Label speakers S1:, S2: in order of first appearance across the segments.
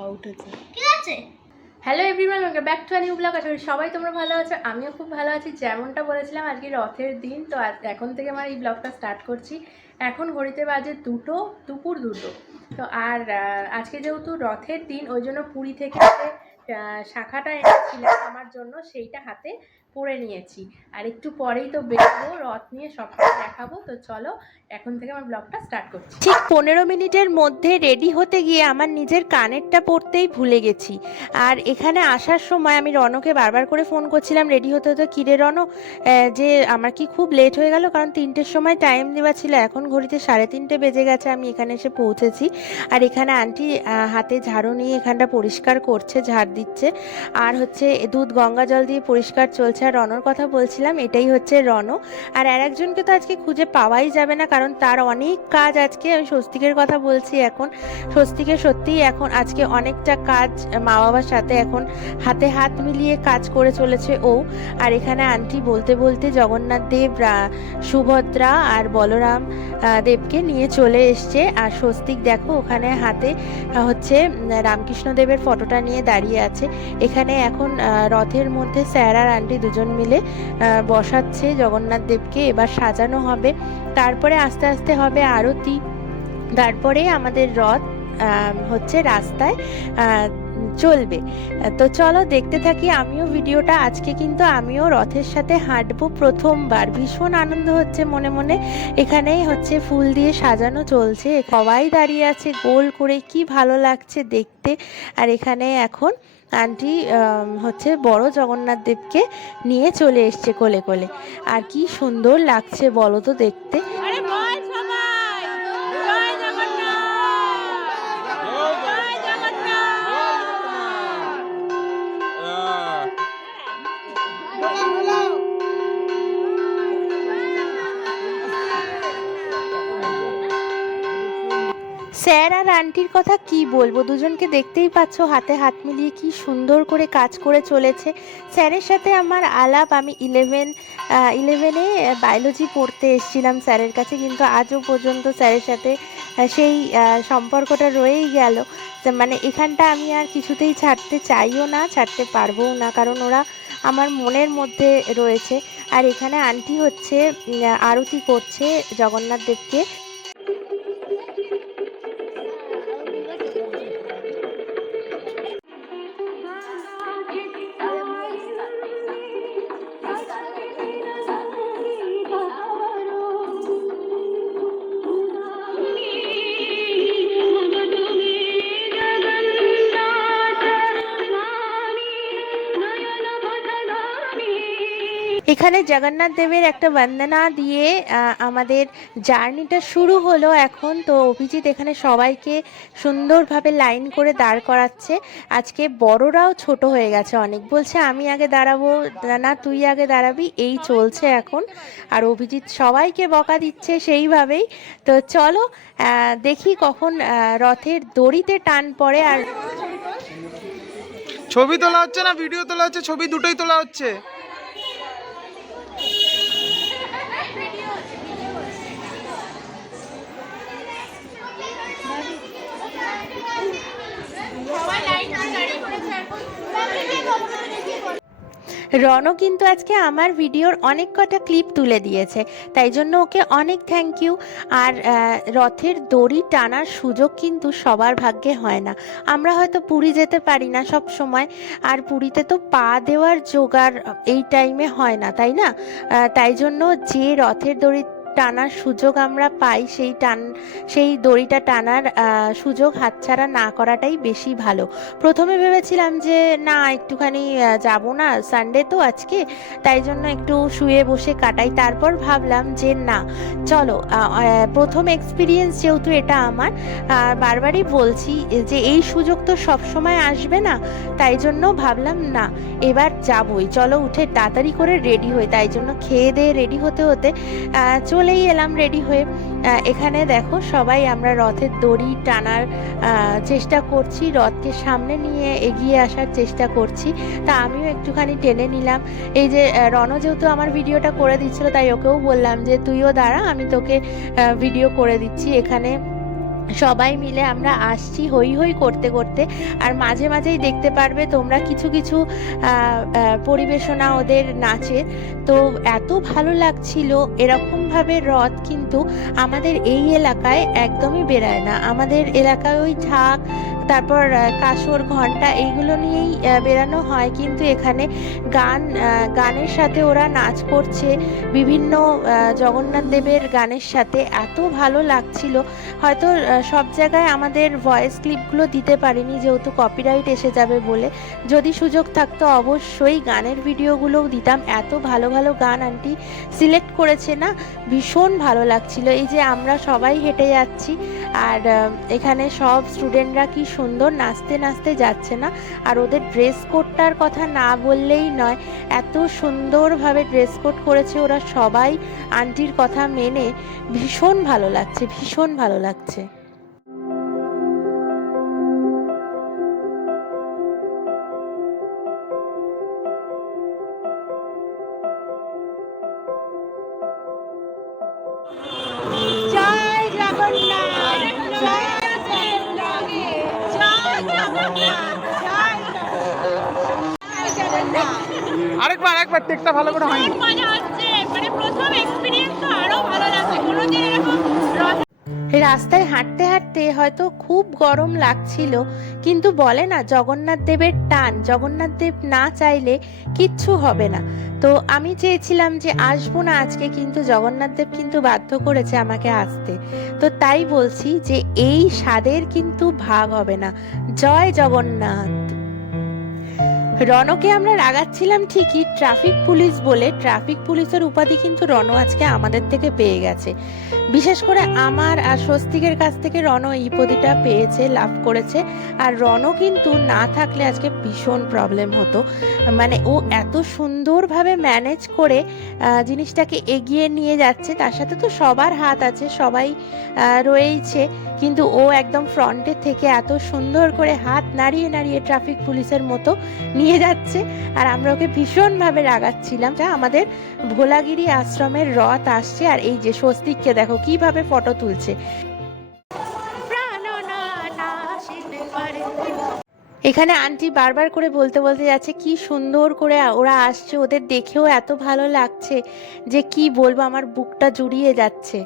S1: হচ্ছে
S2: hello everyone welcome back to new blog আসলে সবাই তোমরা ভালো আছো আমিও খুব ভালো আছি। যেমনটা বলেছিলাম আজকে রথের দিন তো আজ এখন থেকে আমার এই ব্লগটা স্টার্ট করছি। এখন ঘড়িতে বাজে দুটো দুপুর দুটো। তো আর আজকে যেহেতু রথের দিন ওই জন্য পুরী থেকে যে, শাখাটা এনেছিলাম আমার জন্য সেইটা হাতে। পরে নিয়েছি। আর একটু পরেই তো বেরোবো, রথ নিয়ে সবটা দেখাবো। তো চলো, এখন থেকে আমার ব্লগটা স্টার্ট করছি।
S3: ঠিক পনেরো মিনিটের মধ্যে রেডি হতে গিয়ে আমার নিজের কানেরটা পরতেই ভুলে গেছি। আর এখানে আসার সময় আমি রনকে বারবার করে ফোন করছিলাম রেডি হতে হতে কিরে রন? যে আমার কি খুব লেট হয়ে গেল, কারণ তিনটের সময় টাইম দেওয়া ছিল। এখন ঘড়িতে সাড়ে তিনটে বেজে গেছে, আমি এখানে এসে পৌঁছেছি। আর এখানে আন্টি হাতে ঝাড়ু নিয়ে এখানটা পরিষ্কার করছে, ঝাড় দিচ্ছে। আর হচ্ছে দুধ গঙ্গা জল দিয়ে পরিষ্কার চলছে। আর রনর কথা বলছিলাম, এটাই হচ্ছে রন আর আর একজনকে তো আজকে খুঁজে পাওয়াই যাবে না, কারণ তার অনেক কাজ আজকে আমি স্বস্তিকের কথা বলছি এখন। স্বস্তিকের সত্যিই এখন আজকে অনেকটা কাজ মা বাবার সাথে এখন হাতে হাত মিলিয়ে কাজ করে চলেছে ও। আর এখানে আন্টি বলতে বলতে জগন্নাথ দেব সুভদ্রা আর বলরাম দেবকে নিয়ে চলে এসছে। আর স্বস্তিক দেখো, ওখানে হাতে হচ্ছে রামকৃষ্ণ দেবের ফটোটা নিয়ে দাঁড়িয়ে আছে। এখানে এখন রথের মধ্যে স্যার আর আন্টি দুজন মিলে বসাচ্ছে জগন্নাথ দেবকে, এবার সাজানো হবে। তারপরে আস্তে আস্তে হবে আরতি। তারপরে আমাদের রথ হচ্ছে রাস্তায় চলবে। তো চলো দেখতে থাকি, আমিও ভিডিওটা, আজকে কিন্তু আমিও রথের সাথে হাঁটবো প্রথমবার। ভীষণ আনন্দ হচ্ছে মনে মনে। এখানেই হচ্ছে ফুল দিয়ে সাজানো চলছে। সবাই দাঁড়িয়ে আছে, গোল করে, কি ভালো লাগছে দেখতে। আর এখানে এখন আন্টি হচ্ছে বড় জগন্নাথ দেবকে নিয়ে চলে এসছে কোলে কোলে। আর কি সুন্দর লাগছে বলো তো দেখতে। স্যার আর আন্টির কথা কি বলব? দুজনকে দেখতেই পাচ্ছ হাতে হাত মিলিয়ে কি সুন্দর করে কাজ করে চলেছে। স্যারের সাথে আমার আলাপ, আমি ইলেভেন ইলেভেনে বায়োলজি পড়তে এসেছিলাম স্যারের কাছে, কিন্তু আজও পর্যন্ত স্যারের সাথে সেই সম্পর্কটা রয়েই গেল। মানে এখানটা আমি আর কিছুতেই ছাড়তে চাইও না, ছাড়তে পারবও না, কারণ ওরা আমার মনের মধ্যে রয়েছে। আর এখানে আন্টি হচ্ছে আরতি করছে জগন্নাথ দেবকে। এখানে জগন্নাথ দেবের একটা বন্দনা দিয়ে আমাদের জার্নিটা শুরু হলো এখন। তো অভিজিৎ এখানে সবাইকে সুন্দরভাবে লাইন করে দাঁড় করাচ্ছে। আজকে বড়রাও ছোট হয়ে গেছে অনেক। বলছে, আমি আগে দাঁড়াবো না, তুই আগে দাঁড়াবি। এই চলছে এখন। আর অভিজিৎ সবাইকে বকা দিচ্ছে সেইভাবেই। তো চলো দেখি কখন রথের দড়িতে টান পড়ে আর
S4: ছবি তোলা হচ্ছে না, ভিডিও তোলা হচ্ছে, ছবি দুটোই তোলা হচ্ছে।
S3: রনও কিন্তু আজকে আমার ভিডিওর অনেক কটা ক্লিপ তুলে দিয়েছে। তাই জন্য ওকে অনেক থ্যাংক ইউ আর রথের দড়ি টানার সুযোগ কিন্তু সবার ভাগ্যে হয় না। আমরা হয়তো পুরী যেতে পারি না সব সময়। আর পুরীতে তো পা দেওয়ার জোগাড় এই টাইমে হয় না, তাই না? তাই জন্য যে রথের দড়ি টানার সুযোগ আমরা পাই সেই টান সেই দড়িটা টানার সুযোগ হাতছাড়া না করাটাই বেশি ভালো। প্রথমে ভেবেছিলাম যে না একটুখানি যাব না সানডে তো আজকে তাই জন্য একটু শুয়ে বসে কাটাই। তারপর ভাবলাম যে না চলো প্রথম এক্সপিরিয়েন্স যেহেতু এটা আমার বারবারই বলছি যে এই সুযোগ তো সব সময় আসবে না। তাই জন্য ভাবলাম না এবার যাবই চলো উঠে তাড়াতাড়ি করে রেডি হই। তাই জন্য খেয়ে দিয়ে রেডি হতে হতে আহ, চলেই এলাম রেডি হয়ে। এখানে দেখো সবাই আমরা রথের দড়ি টানার চেষ্টা করছি, রথকে সামনে নিয়ে এগিয়ে আসার চেষ্টা করছি। তা আমিও একটুখানি টেনে নিলাম। এই যে রণ যেহেতু আমার ভিডিওটা করে দিচ্ছিল, তাই ওকেও বললাম যে, তুইও দাঁড়া, আমি তোকে ভিডিও করে দিচ্ছি এখানে। সবাই মিলে আমরা আসছি হই হই করতে করতে। আর মাঝে মাঝেই দেখতে পারবে তোমরা কিছু কিছু পরিবেশনা ওদের নাচের তো এত ভালো লাগছিল, এরকমভাবে রথ কিন্তু আমাদের এই এলাকায় একদমই বেরায় না। আমাদের এলাকায় ওই ঢাক তারপর কাসর ঘণ্টা এইগুলো নিয়েই বেরানো হয়। কিন্তু এখানে গান গানের সাথে ওরা নাচ করছে। বিভিন্ন জগন্নাথ দেবের গানের সাথে। এত ভালো লাগছিল। হয়তো সব জায়গায় আমাদের ভয়েস ক্লিপগুলো দিতে পারিনি, যেহেতু কপিরাইট এসে যাবে বলে। যদি সুযোগ থাকতো, অবশ্যই গানের ভিডিওগুলোও দিতাম। এত ভালো ভালো গান আন্টি সিলেক্ট করেছে না? ভীষণ ভালো লাগছিল। এই যে আমরা সবাই হেঁটে যাচ্ছি, আর এখানে সব স্টুডেন্টরা কি সুন্দর, নাচতে নাচতে যাচ্ছে না। আর ওদের ড্রেস কোডটার কথা না বললেই নয়, এত সুন্দরভাবে ড্রেস কোড করেছে ওরা সবাই। আন্টির কথা মেনে ভীষণ ভালো লাগছে, ভীষণ ভালো লাগছে।
S4: আরেকবার আরেকবার টেকটা ভালো করে হয়নি
S2: মজা হচ্ছে মানে প্রথম এক্সপিরিয়েন্স তো আরও ভালো লাগছে। কোনোদিন এরকম
S3: রাস্তায় হাঁটতে হাঁটতে হয়তো খুব গরম লাগছিল কিন্তু বলে না জগন্নাথ দেবের টান। জগন্নাথ দেব না চাইলে কিচ্ছু হবে না। তো আমি চেয়েছিলাম যে আসব না আজকে কিন্তু জগন্নাথ দেব কিন্তু বাধ্য করেছে আমাকে আসতে। তো তাই বলছি যে এই স্বাদের কিন্তু ভাগ হবে না। জয় জগন্নাথ। রনকে আমরা রাগাচ্ছিলাম ঠিকই, ট্রাফিক পুলিশ বলে, ট্রাফিক পুলিশের উপাধি কিন্তু রন আজকে আমাদের থেকে পেয়ে গেছে। বিশেষ করে আমার আর স্বস্তিকের কাছ থেকে রণ এই পদিটা পেয়েছে, লাভ করেছে। আর রণও কিন্তু না থাকলে আজকে ভীষণ প্রবলেম হতো। মানে ও এত সুন্দরভাবে ম্যানেজ করে জিনিসটাকে এগিয়ে নিয়ে যাচ্ছে, তার সাথে তো সবার হাত আছে, সবাই রয়েইছে। কিন্তু ও একদম ফ্রন্টের থেকে এত সুন্দর করে হাত নাড়িয়ে নাড়িয়ে ট্রাফিক পুলিশের মতো নিয়ে যাচ্ছে। আর আমরা ওকে ভীষণভাবে রাগাচ্ছিলাম। যা আমাদের ভোলাগিরি আশ্রমের রথ আসছে। আর এই যে স্বস্তিককে দেখো, কীভাবে ফটো তুলছে। এখানে আন্টি বারবার করে বলতে বলতে যাচ্ছে, কি সুন্দর করে ওরা আসছে। ওদের দেখেও এত ভালো লাগছে যে কি বলব, আমার বুকটা জুড়িয়ে যাচ্ছে।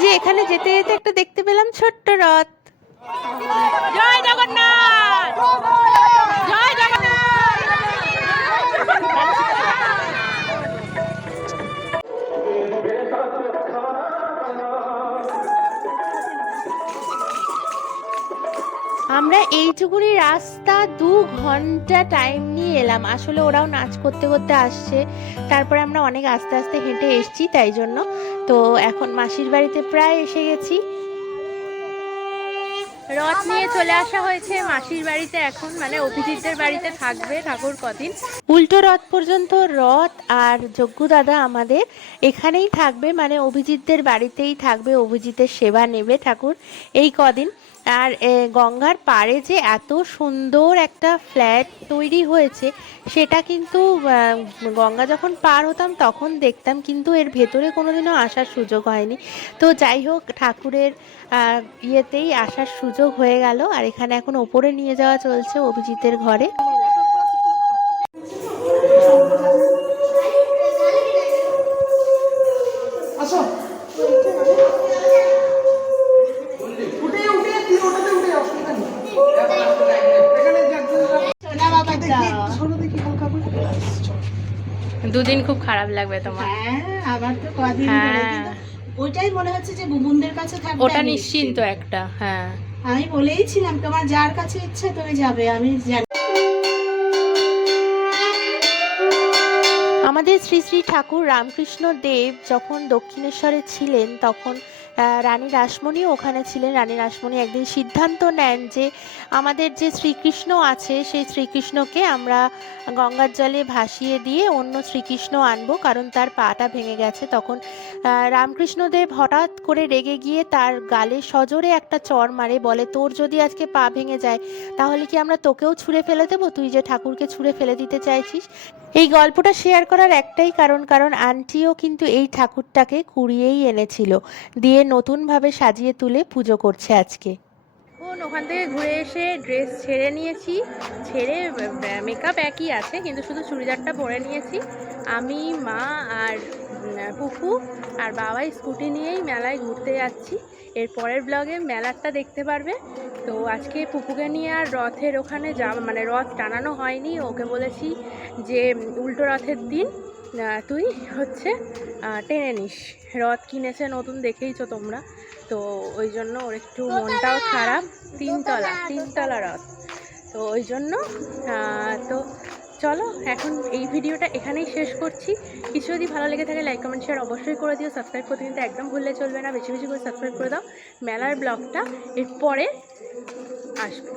S3: যে এখানে যেতে যেতে একটা দেখতে পেলাম ছোট্ট রথ।
S2: জয় জগন্নাথ!
S3: আমরা এইটুকুনি রাস্তা দু ঘণ্টা টাইম নিয়ে এলাম। আসলে ওরাও নাচ করতে করতে আসছে। তারপরে আমরা অনেক আস্তে আস্তে হেঁটে এসেছি, তাই জন্য। তো এখন মাসির বাড়িতে প্রায় এসে গেছি।
S2: রথ নিয়ে চলে আসা হয়েছে মাসির বাড়িতে এখন। মানে অভিজিৎদের বাড়িতে থাকবে ঠাকুর কদিন।
S3: উল্টো রথ পর্যন্ত রথ আর যজ্ঞ দাদা আমাদের এখানেই থাকবে। মানে অভিজিৎদের বাড়িতেই থাকবে। অভিজিতের সেবা নেবে ঠাকুর এই কদিন। আর গঙ্গার পাড়ে যে এত সুন্দর একটা ফ্ল্যাট তৈরি হয়েছে, সেটা কিন্তু গঙ্গা যখন পার হতাম তখন দেখতাম, কিন্তু এর ভেতরে কোনোদিনও আসার সুযোগ হয়নি। তো যাই হোক, ঠাকুরের ইয়েতেই আসার সুযোগ হয়ে গেল। আর এখানে এখন ওপরে নিয়ে যাওয়া চলছে অভিজিতের ঘরে।
S2: দুদিন খুব খারাপ লাগবে তোমার।
S1: হ্যাঁ আবার তো কদিন
S2: হ্যাঁ।
S1: কিন্তু ওইটাই মনে হচ্ছে যে বুবুনদের কাছে থাকবে
S2: ওটা নিশ্চিন্ত একটা হ্যাঁ।
S1: আমি বলেইছিলাম তোমার যার কাছে ইচ্ছা তুমি যাবে আমি জানি।
S3: আমাদের শ্রী শ্রী ঠাকুর রামকৃষ্ণ দেব যখন দক্ষিণেশ্বরে ছিলেন তখন রানী রাসমণিও ওখানে ছিলেন। রানী রাসমণি একদিন সিদ্ধান্ত নেন যে আমাদের যে শ্রীকৃষ্ণ আছে, সেই শ্রীকৃষ্ণকে আমরা গঙ্গার জলে ভাসিয়ে দিয়ে অন্য শ্রীকৃষ্ণ আনব, কারণ তার পাটা ভেঙে গেছে। তখন রামকৃষ্ণদেব হঠাৎ করে রেগে গিয়ে তার গালে সজোরে একটা চর মারে, বলে, তোর যদি আজকে পা ভেঙে যায়, তাহলে কি আমরা তোকেও ছুঁড়ে ফেলে দেবো? তুই যে ঠাকুরকে ছুঁড়ে ফেলে দিতে চাইছিস এই গল্পটা শেয়ার করার একটাই কারণ কারণ আন্টিও কিন্তু এই ঠাকুরটাকে কুড়িয়েই এনেছিল, দিয়ে নতুনভাবে সাজিয়ে তুলে পুজো করছে আজকে।
S2: এখন ওখান থেকে ঘুরে এসে ড্রেস ছেড়ে নিয়েছি, ছেড়ে মেকআপ একই আছে, কিন্তু শুধু চুড়িদারটা পরে নিয়েছি। আমি, মা আর পুপু আর বাবাই স্কুটি নিয়েই মেলায় ঘুরতে যাচ্ছি। এর পরের ব্লগে মেলারটা দেখতে পারবে। তো আজকে পুপুকে নিয়ে আর রথের ওখানে যা মানে রথ টানানো হয়নি। ওকে বলেছি যে উল্টো রথের দিন তুই হচ্ছে টেনে নিস। রথ কিনেছে নতুন দেখেইছো তোমরা। তো ওই জন্য ওর একটু মনটাও খারাপ। তিনতলা তিনতলা রথ। তো ওই জন্য তো চলো এখন এই ভিডিওটা এখানেই শেষ করছি। কিছু যদি ভালো লেগে থাকে লাইক কমেন্ট শেয়ার অবশ্যই করে দিও। সাবস্ক্রাইব করতে কিন্তু একদম ভুললে চলবে না। বেশি বেশি করে সাবস্ক্রাইব করে দাও। মেলার ব্লগটা এরপরে আসবে।